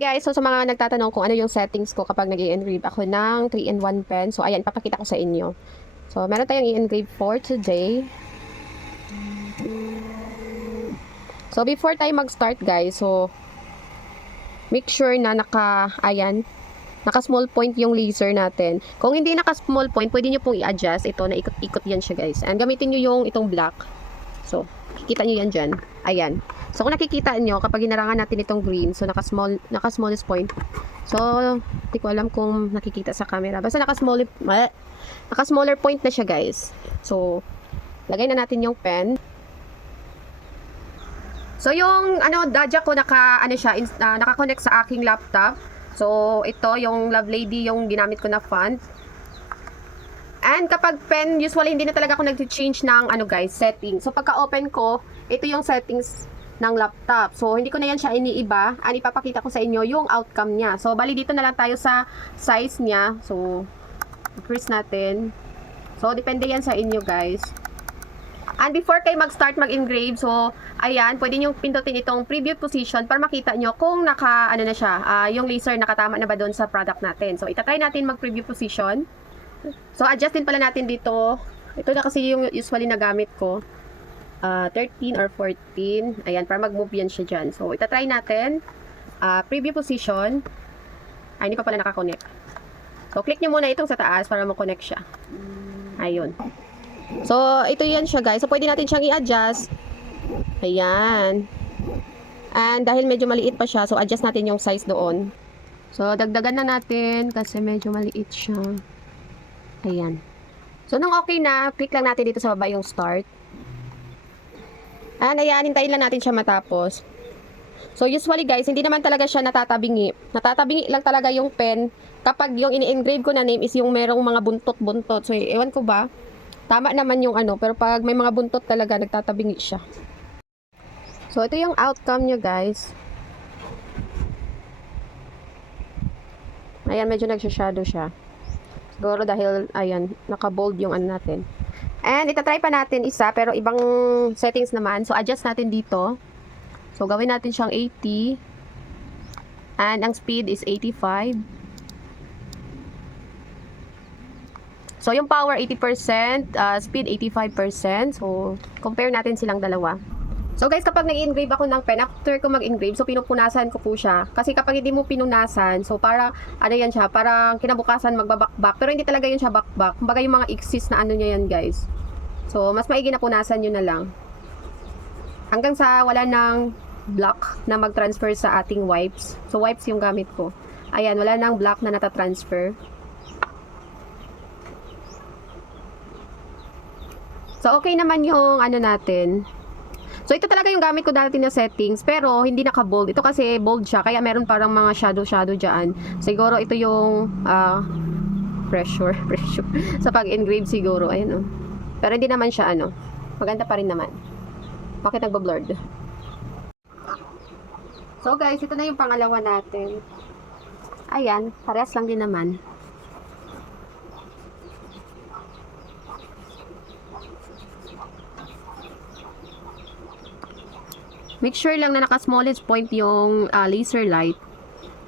guys, so sa mga nagtatanong kung ano yung settings ko kapag nag engrave ako ng 3-in-1 pen. So ayan, papakita ko sa inyo. So meron tayong i-engrave for today. So before tayo mag-start guys, so make sure na naka, ayan, naka small point yung laser natin. Kung hindi naka small point, pwede nyo pong i-adjust. Ito, na ikot-ikot yan siya guys. And gamitin nyo yung itong black. So, kikita nyo yan dyan. Ayan. So, kung nakikita nyo, kapag hinarangan natin itong green, so naka small, naka smallest point. So, hindi ko alam kung nakikita sa camera. Basta naka small, naka smaller point na siya guys. So, lagay na natin yung pen. So, yung ano, dadya ko naka, ano siya, ah, naka-connect sa aking laptop. So, ito, yung Love Lady, yung ginamit ko na font. And kapag pen, usually hindi na talaga ako nag-change ng ano guys, settings. So, pagka-open ko, ito yung settings ng laptop. So, hindi ko na yan siya iniiba. Ang ipapakita ko sa inyo yung outcome niya. So, bali dito na lang tayo sa size niya. So, increase natin. So, depende yan sa inyo guys. And before kayo mag-start mag-engrave, so, ayan, pwede nyo pindutin itong preview position para makita nyo kung naka, ano na siya, ah, yung laser nakatama na ba doon sa product natin. So, itatry natin mag-preview position. So, adjust din pala natin dito. Ito na kasi yung usually na gamit ko. Ah, 13 or 14. Ayan, para mag-move yan siya dyan. So, itatry natin. Ah, preview position. Ay, hindi pa pala nakakonect. So, click nyo muna itong sa taas para mag-connect siya. Ayun. So, ito yan siya guys. So, pwede natin siyang i-adjust. Ayan. And dahil medyo maliit pa siya, so adjust natin yung size doon. So, dagdagan na natin kasi medyo maliit siya. Ayan. So, nung okay na, click lang natin dito sa baba yung start. And ayan, hintayin lang natin siya matapos. So, usually guys, hindi naman talaga siya natatabingi. Natatabingi lang talaga yung pen kapag yung ini-engrave ko na name is yung merong mga buntot-buntot. So, ewan ko ba, tama naman yung ano, pero pag may mga buntot talaga, nagtatabingi siya. So, ito yung outcome nyo, guys. Ayan, medyo nagsha-shadow siya. Siguro dahil, ayan, naka-bold yung ano natin. And, itatry pa natin isa, pero ibang settings naman. So, adjust natin dito. So, gawin natin siyang 80. And, ang speed is 85. So, yung power 80%, uh, speed 85%. So, compare natin silang dalawa. So, guys, kapag nag-engrave ako ng pen, after ko mag-engrave, so pinupunasan ko po siya. Kasi kapag hindi mo pinunasan, so para, ano yan siya, parang kinabukasan magbabakbak. Pero hindi talaga yun siya bakbak. Kumbaga yung mga exist na ano niya yan, guys. So, mas maigi na punasan nyo na lang. Hanggang sa wala ng block na mag-transfer sa ating wipes. So, wipes yung gamit ko. Ayan, wala nang block na natatransfer. So, okay naman yung ano natin. So, ito talaga yung gamit ko dati na settings. Pero, hindi naka-bold. Ito kasi bold siya. Kaya meron parang mga shadow-shadow dyan. Siguro, ito yung ah, pressure. pressure. sa pag-engrave siguro. Ayan, oh. Pero, hindi naman siya, ano. Maganda pa rin naman. Bakit nagbo-blurred? So, guys, ito na yung pangalawa natin. Ayan, parehas lang din naman. Make sure lang na naka-smallest point yung ah, laser light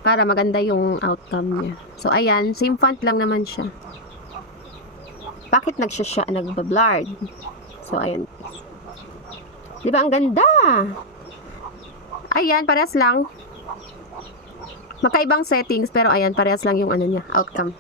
para maganda yung outcome niya. So, ayan, same font lang naman siya. Bakit nagsya siya, nagbablurred? So, ayan. Di ba ang ganda? Ayan, parehas lang. Magkaibang settings, pero ayan, parehas lang yung ano niya, outcome.